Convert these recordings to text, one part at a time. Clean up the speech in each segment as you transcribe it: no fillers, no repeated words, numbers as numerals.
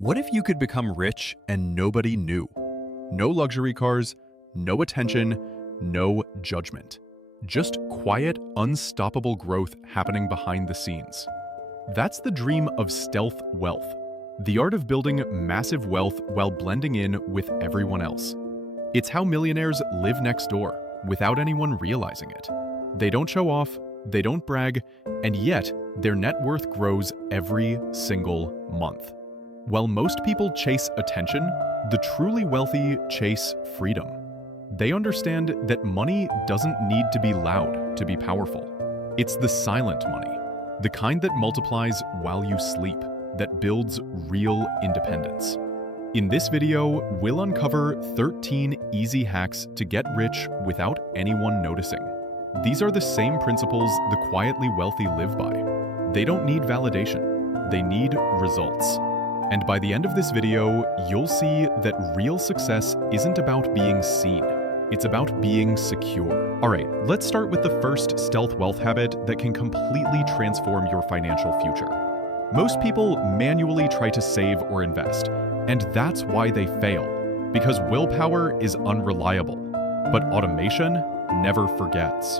What if you could become rich and nobody knew? No luxury cars, no attention, no judgment. Just quiet, unstoppable growth happening behind the scenes. That's the dream of stealth wealth, the art of building massive wealth while blending in with everyone else. It's how millionaires live next door without anyone realizing it. They don't show off, they don't brag, and yet their net worth grows every single month. While most people chase attention, the truly wealthy chase freedom. They understand that money doesn't need to be loud to be powerful. It's the silent money, the kind that multiplies while you sleep, that builds real independence. In this video, we'll uncover 13 easy hacks to get rich without anyone noticing. These are the same principles the quietly wealthy live by. They don't need validation, they need results. And by the end of this video, you'll see that real success isn't about being seen. It's about being secure. All right, let's start with the first stealth wealth habit that can completely transform your financial future. Most people manually try to save or invest, and that's why they fail, because willpower is unreliable, but automation never forgets.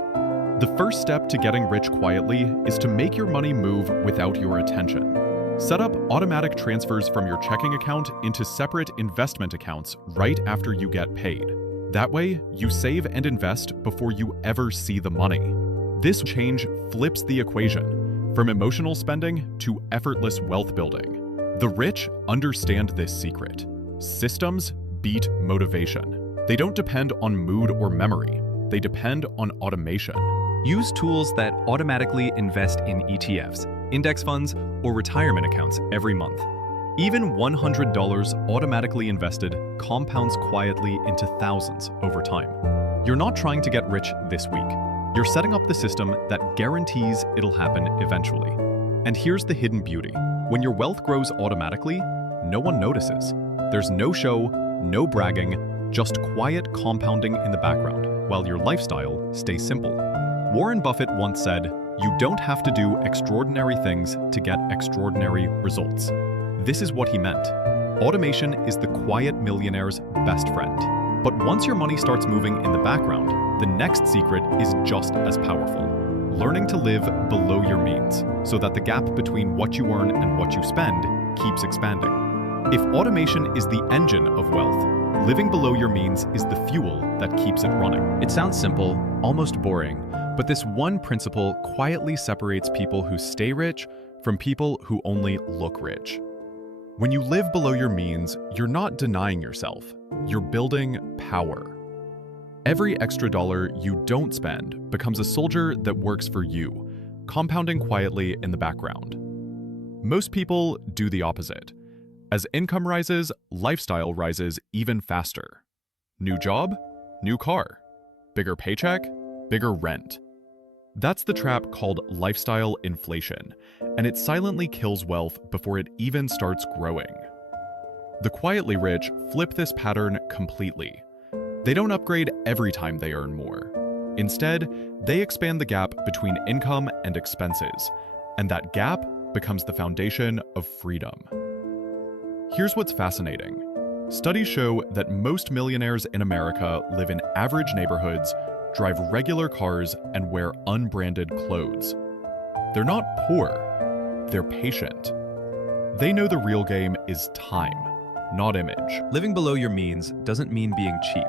The first step to getting rich quietly is to make your money move without your attention. Set up automatic transfers from your checking account into separate investment accounts right after you get paid. That way, you save and invest before you ever see the money. This change flips the equation from emotional spending to effortless wealth building. The rich understand this secret. Systems beat motivation. They don't depend on mood or memory. They depend on automation. Use tools that automatically invest in ETFs, index funds, or retirement accounts every month. Even $100 automatically invested compounds quietly into thousands over time. You're not trying to get rich this week. You're setting up the system that guarantees it'll happen eventually. And here's the hidden beauty. When your wealth grows automatically, no one notices. There's no show, no bragging, just quiet compounding in the background while your lifestyle stays simple. Warren Buffett once said, "You don't have to do extraordinary things to get extraordinary results." This is what he meant. Automation is the quiet millionaire's best friend. But once your money starts moving in the background, the next secret is just as powerful. Learning to live below your means, so that the gap between what you earn and what you spend keeps expanding. If automation is the engine of wealth, living below your means is the fuel that keeps it running. It sounds simple, almost boring, but this one principle quietly separates people who stay rich from people who only look rich. When you live below your means, you're not denying yourself, you're building power. Every extra dollar you don't spend becomes a soldier that works for you, compounding quietly in the background. Most people do the opposite. As income rises, lifestyle rises even faster. New job, new car. Bigger paycheck, bigger rent. That's the trap called lifestyle inflation, and it silently kills wealth before it even starts growing. The quietly rich flip this pattern completely. They don't upgrade every time they earn more. Instead, they expand the gap between income and expenses, and that gap becomes the foundation of freedom. Here's what's fascinating. Studies show that most millionaires in America live in average neighborhoods, drive regular cars, and wear unbranded clothes. They're not poor, they're patient. They know the real game is time, not image. Living below your means doesn't mean being cheap.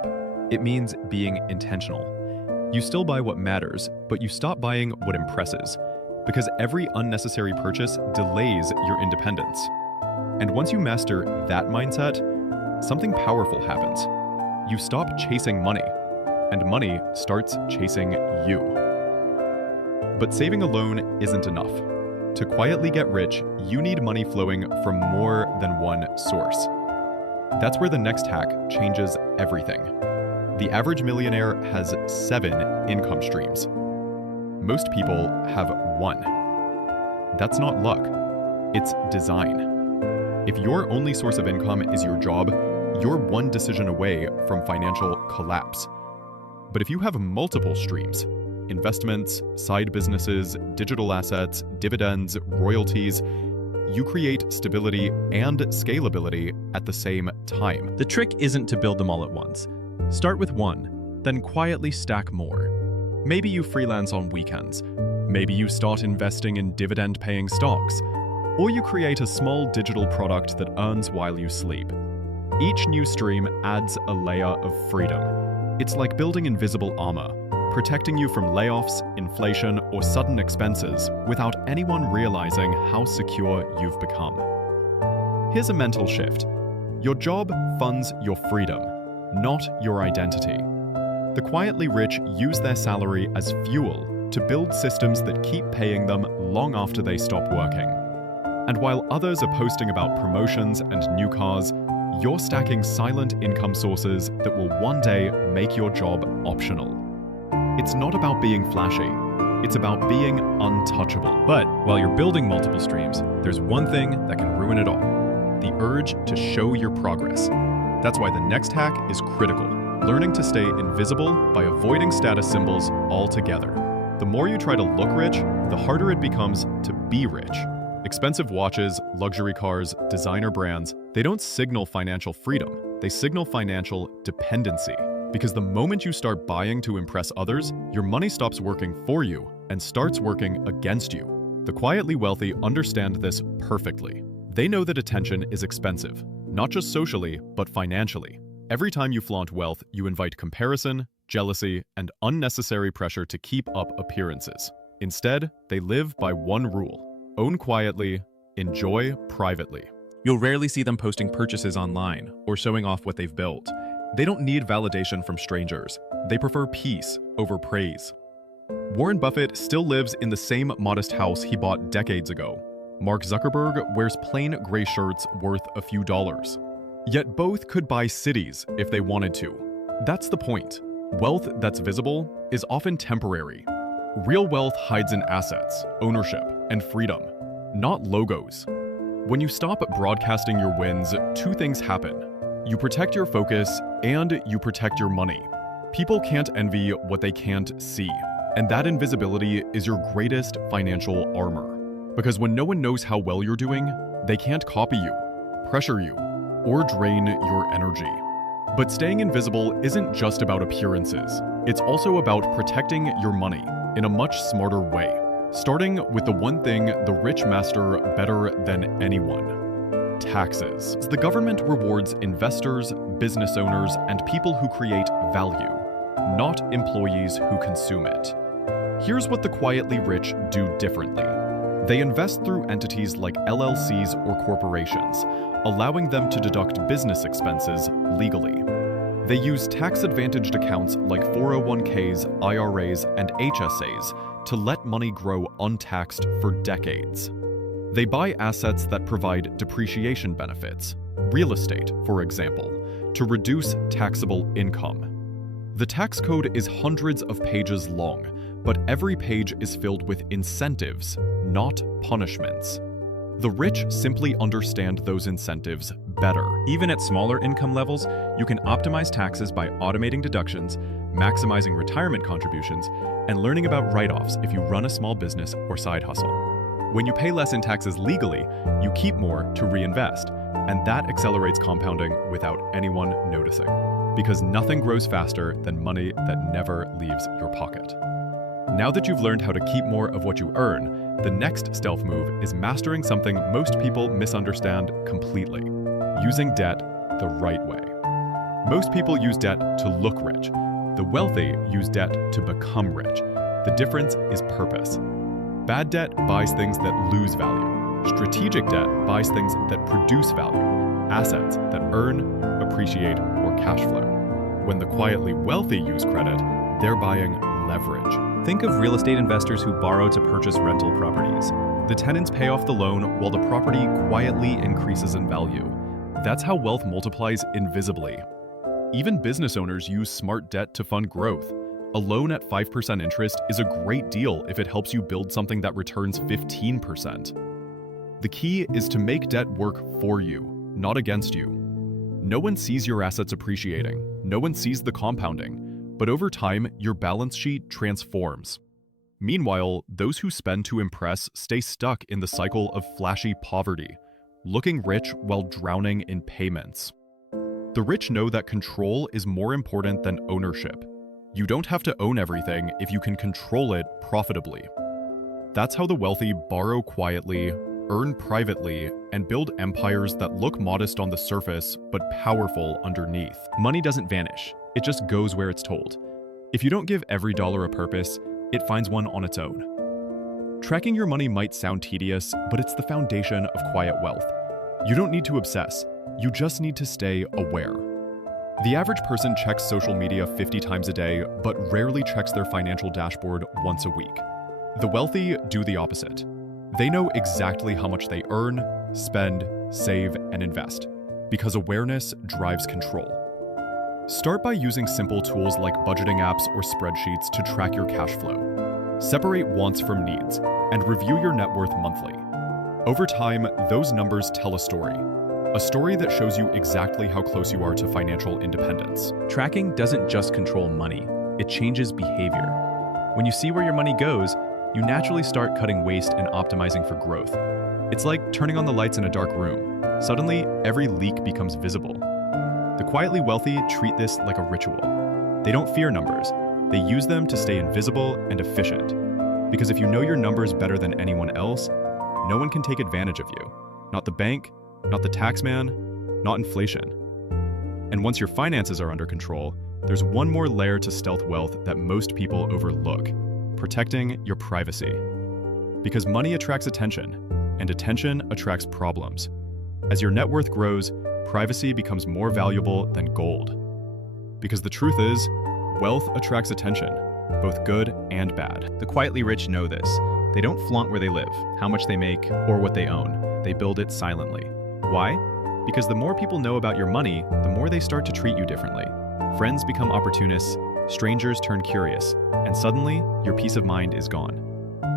It means being intentional. You still buy what matters, but you stop buying what impresses, because every unnecessary purchase delays your independence. And once you master that mindset, something powerful happens. You stop chasing money, and money starts chasing you. But saving alone isn't enough. To quietly get rich, you need money flowing from more than one source. That's where the next hack changes everything. The average millionaire has 7 income streams. Most people have 1. That's not luck, it's design. If your only source of income is your job, you're one decision away from financial collapse. But if you have multiple streams, investments, side businesses, digital assets, dividends, royalties, you create stability and scalability at the same time. The trick isn't to build them all at once. Start with one, then quietly stack more. Maybe you freelance on weekends. Maybe you start investing in dividend-paying stocks. Or you create a small digital product that earns while you sleep. Each new stream adds a layer of freedom. It's like building invisible armor, protecting you from layoffs, inflation, or sudden expenses without anyone realizing how secure you've become. Here's a mental shift. Your job funds your freedom, not your identity. The quietly rich use their salary as fuel to build systems that keep paying them long after they stop working. And while others are posting about promotions and new cars, you're stacking silent income sources that will one day make your job optional. It's not about being flashy, it's about being untouchable. But while you're building multiple streams, there's one thing that can ruin it all: the urge to show your progress. That's why the next hack is critical: learning to stay invisible by avoiding status symbols altogether. The more you try to look rich, the harder it becomes to be rich. Expensive watches, luxury cars, designer brands, they don't signal financial freedom, they signal financial dependency. Because the moment you start buying to impress others, your money stops working for you and starts working against you. The quietly wealthy understand this perfectly. They know that attention is expensive, not just socially, but financially. Every time you flaunt wealth, you invite comparison, jealousy, and unnecessary pressure to keep up appearances. Instead, they live by one rule: own quietly, enjoy privately. You'll rarely see them posting purchases online or showing off what they've built. They don't need validation from strangers. They prefer peace over praise. Warren Buffett still lives in the same modest house he bought decades ago. Mark Zuckerberg wears plain gray shirts worth a few dollars. Yet both could buy cities if they wanted to. That's the point. Wealth that's visible is often temporary. Real wealth hides in assets, ownership, and freedom, not logos. When you stop broadcasting your wins, two things happen. You protect your focus, and you protect your money. People can't envy what they can't see, and that invisibility is your greatest financial armor. Because when no one knows how well you're doing, they can't copy you, pressure you, or drain your energy. But staying invisible isn't just about appearances. It's also about protecting your money in a much smarter way, starting with the one thing the rich master better than anyone: taxes. The government rewards investors, business owners, and people who create value, not employees who consume it. Here's what the quietly rich do differently. They invest through entities like LLCs or corporations, allowing them to deduct business expenses legally. They use tax-advantaged accounts like 401ks, IRAs, and HSAs to let money grow untaxed for decades. They buy assets that provide depreciation benefits, real estate, for example, to reduce taxable income. The tax code is hundreds of pages long, but every page is filled with incentives, not punishments. The rich simply understand those incentives better. Even at smaller income levels, you can optimize taxes by automating deductions, maximizing retirement contributions, and learning about write-offs if you run a small business or side hustle. When you pay less in taxes legally, you keep more to reinvest, and that accelerates compounding without anyone noticing. Because nothing grows faster than money that never leaves your pocket. Now that you've learned how to keep more of what you earn, the next stealth move is mastering something most people misunderstand completely: using debt the right way. Most people use debt to look rich. The wealthy use debt to become rich. The difference is purpose. Bad debt buys things that lose value. Strategic debt buys things that produce value, assets that earn, appreciate, or cash flow. When the quietly wealthy use credit, they're buying leverage. Think of real estate investors who borrow to purchase rental properties. The tenants pay off the loan while the property quietly increases in value. That's how wealth multiplies invisibly. Even business owners use smart debt to fund growth. A loan at 5% interest is a great deal if it helps you build something that returns 15%. The key is to make debt work for you, not against you. No one sees your assets appreciating. No one sees the compounding. But over time, your balance sheet transforms. Meanwhile, those who spend to impress stay stuck in the cycle of flashy poverty, looking rich while drowning in payments. The rich know that control is more important than ownership. You don't have to own everything if you can control it profitably. That's how the wealthy borrow quietly, earn privately, and build empires that look modest on the surface but powerful underneath. Money doesn't vanish, it just goes where it's told. If you don't give every dollar a purpose, it finds one on its own. Tracking your money might sound tedious, but it's the foundation of quiet wealth. You don't need to obsess, you just need to stay aware. The average person checks social media 50 times a day, but rarely checks their financial dashboard once a week. The wealthy do the opposite. They know exactly how much they earn, spend, save, and invest, because awareness drives control. Start by using simple tools like budgeting apps or spreadsheets to track your cash flow. Separate wants from needs, and review your net worth monthly. Over time, those numbers tell a story that shows you exactly how close you are to financial independence. Tracking doesn't just control money, it changes behavior. When you see where your money goes, you naturally start cutting waste and optimizing for growth. It's like turning on the lights in a dark room. Suddenly, every leak becomes visible. The quietly wealthy treat this like a ritual. They don't fear numbers. They use them to stay invisible and efficient. Because if you know your numbers better than anyone else, no one can take advantage of you. Not the bank, not the taxman, not inflation. And once your finances are under control, there's one more layer to stealth wealth that most people overlook: protecting your privacy. Because money attracts attention, and attention attracts problems. As your net worth grows, privacy becomes more valuable than gold. Because the truth is, wealth attracts attention, both good and bad. The quietly rich know this. They don't flaunt where they live, how much they make, or what they own. They build it silently. Why? Because the more people know about your money, the more they start to treat you differently. Friends become opportunists, strangers turn curious, and suddenly, your peace of mind is gone.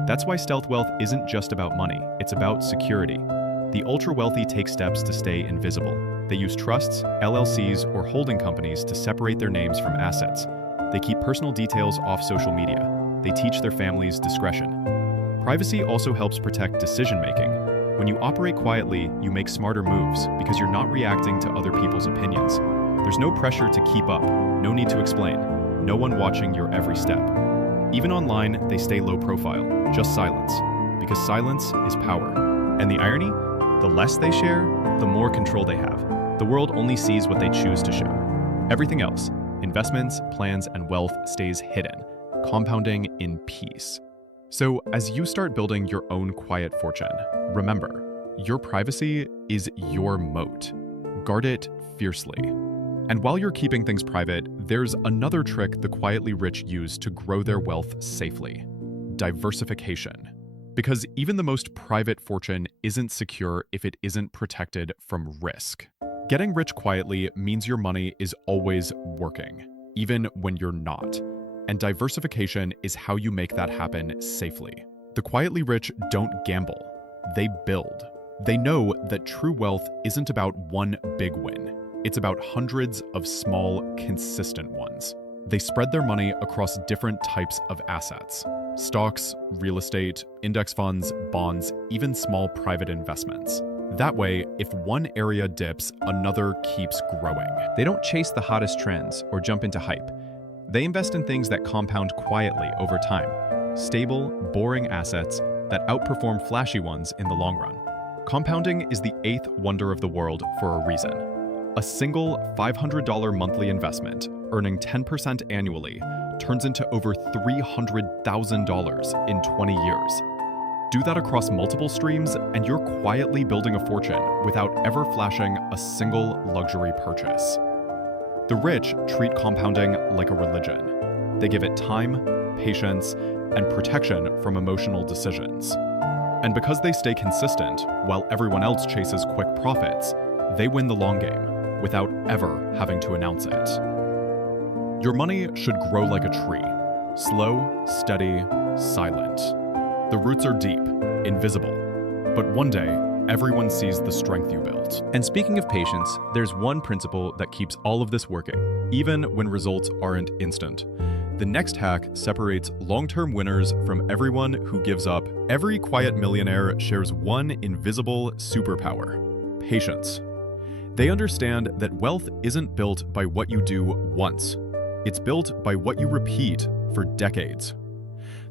That's why stealth wealth isn't just about money, it's about security. The ultra-wealthy take steps to stay invisible. They use trusts, LLCs, or holding companies to separate their names from assets. They keep personal details off social media. They teach their families discretion. Privacy also helps protect decision-making. When you operate quietly, you make smarter moves because you're not reacting to other people's opinions. There's no pressure to keep up, no need to explain, no one watching your every step. Even online, they stay low profile, just silence, because silence is power. And the irony? The less they share, the more control they have. The world only sees what they choose to show. Everything else, investments, plans, and wealth stays hidden, compounding in peace. So as you start building your own quiet fortune, remember, your privacy is your moat. Guard it fiercely. And while you're keeping things private, there's another trick the quietly rich use to grow their wealth safely: diversification. Because even the most private fortune isn't secure if it isn't protected from risk. Getting rich quietly means your money is always working, even when you're not. And diversification is how you make that happen safely. The quietly rich don't gamble, they build. They know that true wealth isn't about one big win. It's about hundreds of small, consistent ones. They spread their money across different types of assets: stocks, real estate, index funds, bonds, even small private investments. That way, if one area dips, another keeps growing. They don't chase the hottest trends or jump into hype. They invest in things that compound quietly over time. Stable, boring assets that outperform flashy ones in the long run. Compounding is the 8th wonder of the world for a reason. A single $500 monthly investment, earning 10% annually, turns into over $300,000 in 20 years. Do that across multiple streams, and you're quietly building a fortune without ever flashing a single luxury purchase. The rich treat compounding like a religion. They give it time, patience, and protection from emotional decisions. And because they stay consistent, while everyone else chases quick profits, they win the long game without ever having to announce it. Your money should grow like a tree, slow, steady, silent. The roots are deep, invisible, but one day, everyone sees the strength you built. And speaking of patience, there's one principle that keeps all of this working, even when results aren't instant. The next hack separates long-term winners from everyone who gives up. Every quiet millionaire shares one invisible superpower: patience. They understand that wealth isn't built by what you do once. It's built by what you repeat for decades.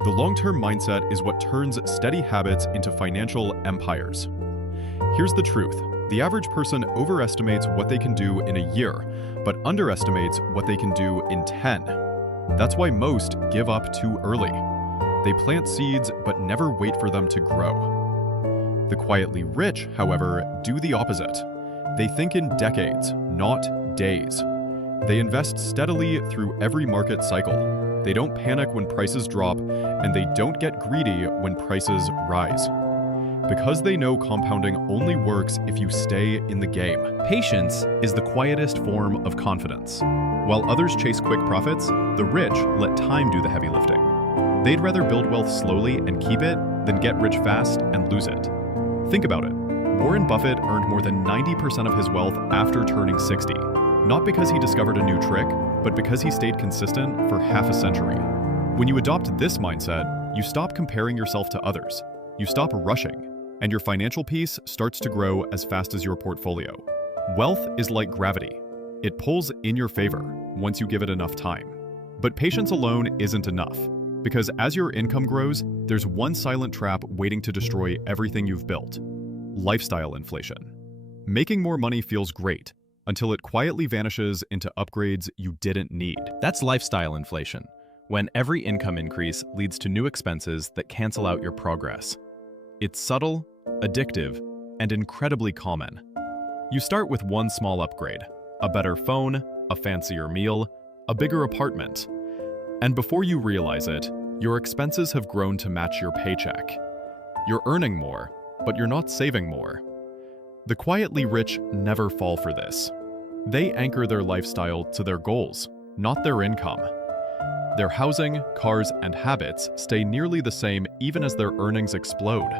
The long-term mindset is what turns steady habits into financial empires. Here's the truth. The average person overestimates what they can do in a year, but underestimates what they can do in 10. That's why most give up too early. They plant seeds but never wait for them to grow. The quietly rich, however, do the opposite. They think in decades, not days. They invest steadily through every market cycle. They don't panic when prices drop, and they don't get greedy when prices rise. Because they know compounding only works if you stay in the game. Patience is the quietest form of confidence. While others chase quick profits, the rich let time do the heavy lifting. They'd rather build wealth slowly and keep it than get rich fast and lose it. Think about it. Warren Buffett earned more than 90% of his wealth after turning 60, not because he discovered a new trick, but because he stayed consistent for half a century. When you adopt this mindset, you stop comparing yourself to others. You stop rushing, and your financial peace starts to grow as fast as your portfolio. Wealth is like gravity. It pulls in your favor once you give it enough time. But patience alone isn't enough, because as your income grows, there's one silent trap waiting to destroy everything you've built: lifestyle inflation. Making more money feels great until it quietly vanishes into upgrades you didn't need. That's lifestyle inflation, when every income increase leads to new expenses that cancel out your progress. It's subtle, addictive, and incredibly common. You start with one small upgrade: a better phone, a fancier meal, a bigger apartment. And before you realize it, your expenses have grown to match your paycheck. You're earning more, but you're not saving more. The quietly rich never fall for this. They anchor their lifestyle to their goals, not their income. Their housing, cars, and habits stay nearly the same even as their earnings explode.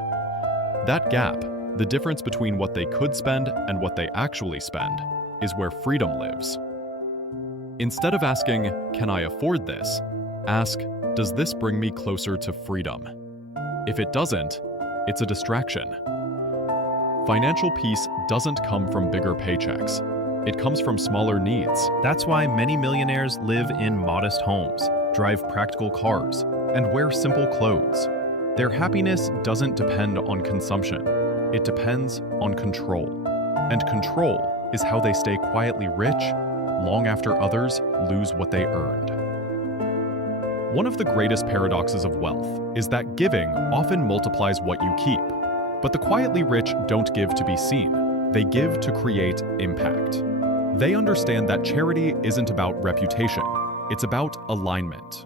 That gap, the difference between what they could spend and what they actually spend, is where freedom lives. Instead of asking, "Can I afford this?" ask, "Does this bring me closer to freedom?" If it doesn't, it's a distraction. Financial peace doesn't come from bigger paychecks. It comes from smaller needs. That's why many millionaires live in modest homes, drive practical cars, and wear simple clothes. Their happiness doesn't depend on consumption. It depends on control. And control is how they stay quietly rich long after others lose what they earned. One of the greatest paradoxes of wealth is that giving often multiplies what you keep. But the quietly rich don't give to be seen. They give to create impact. They understand that charity isn't about reputation. It's about alignment.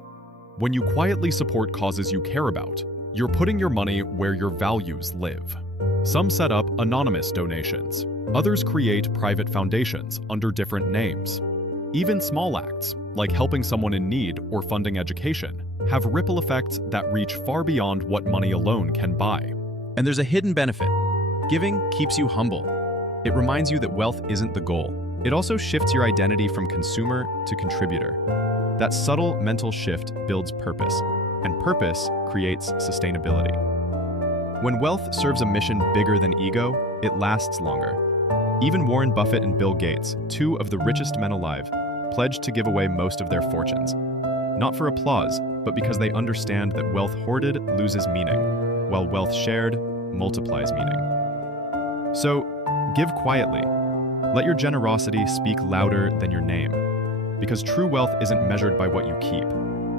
When you quietly support causes you care about, you're putting your money where your values live. Some set up anonymous donations. Others create private foundations under different names. Even small acts, like helping someone in need or funding education, have ripple effects that reach far beyond what money alone can buy. And there's a hidden benefit. Giving keeps you humble. It reminds you that wealth isn't the goal. It also shifts your identity from consumer to contributor. That subtle mental shift builds purpose, and purpose creates sustainability. When wealth serves a mission bigger than ego, it lasts longer. Even Warren Buffett and Bill Gates, two of the richest men alive, pledged to give away most of their fortunes. Not for applause, but because they understand that wealth hoarded loses meaning, while wealth shared multiplies meaning. So, give quietly. Let your generosity speak louder than your name. Because true wealth isn't measured by what you keep.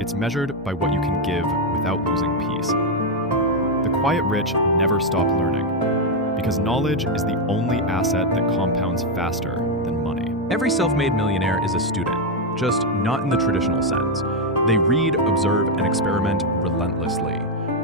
It's measured by what you can give without losing peace. The quiet rich never stop learning, because knowledge is the only asset that compounds faster than money. Every self-made millionaire is a student, just not in the traditional sense. They read, observe, and experiment relentlessly.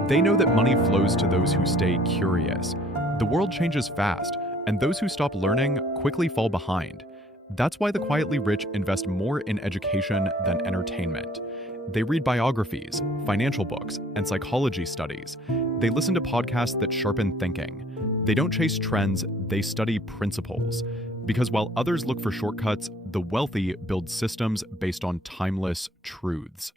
They know that money flows to those who stay curious. The world changes fast, and those who stop learning quickly fall behind. That's why the quietly rich invest more in education than entertainment. They read biographies, financial books, and psychology studies. They listen to podcasts that sharpen thinking. They don't chase trends, they study principles. Because while others look for shortcuts, the wealthy build systems based on timeless truths.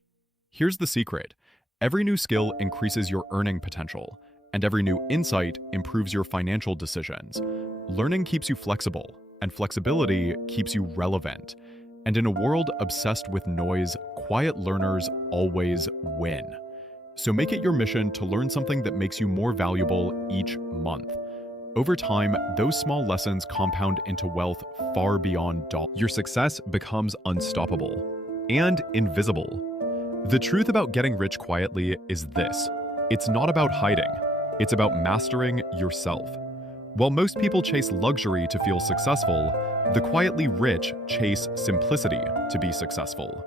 Here's the secret. Every new skill increases your earning potential, and every new insight improves your financial decisions. Learning keeps you flexible, and flexibility keeps you relevant. And in a world obsessed with noise, quiet learners always win. So make it your mission to learn something that makes you more valuable each month. Over time, those small lessons compound into wealth far beyond dollars. Your success becomes unstoppable and invisible. The truth about getting rich quietly is this: it's not about hiding, it's about mastering yourself. While most people chase luxury to feel successful, the quietly rich chase simplicity to be successful.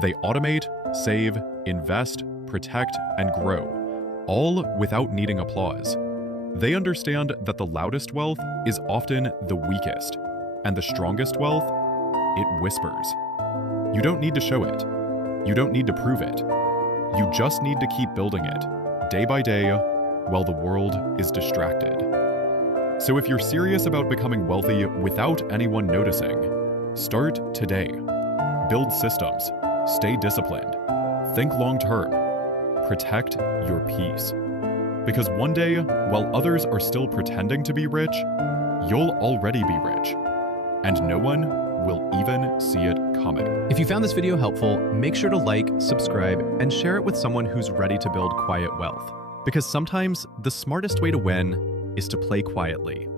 They automate, save, invest, protect, and grow, all without needing applause. They understand that the loudest wealth is often the weakest, and the strongest wealth, it whispers. You don't need to show it. You don't need to prove it. You just need to keep building it, day by day, while the world is distracted. So if you're serious about becoming wealthy without anyone noticing, start today. Build systems, stay disciplined, think long-term, protect your peace. Because one day, while others are still pretending to be rich, you'll already be rich, and no one will even see it coming. If you found this video helpful, make sure to like, subscribe, and share it with someone who's ready to build quiet wealth. Because sometimes the smartest way to win is to play quietly.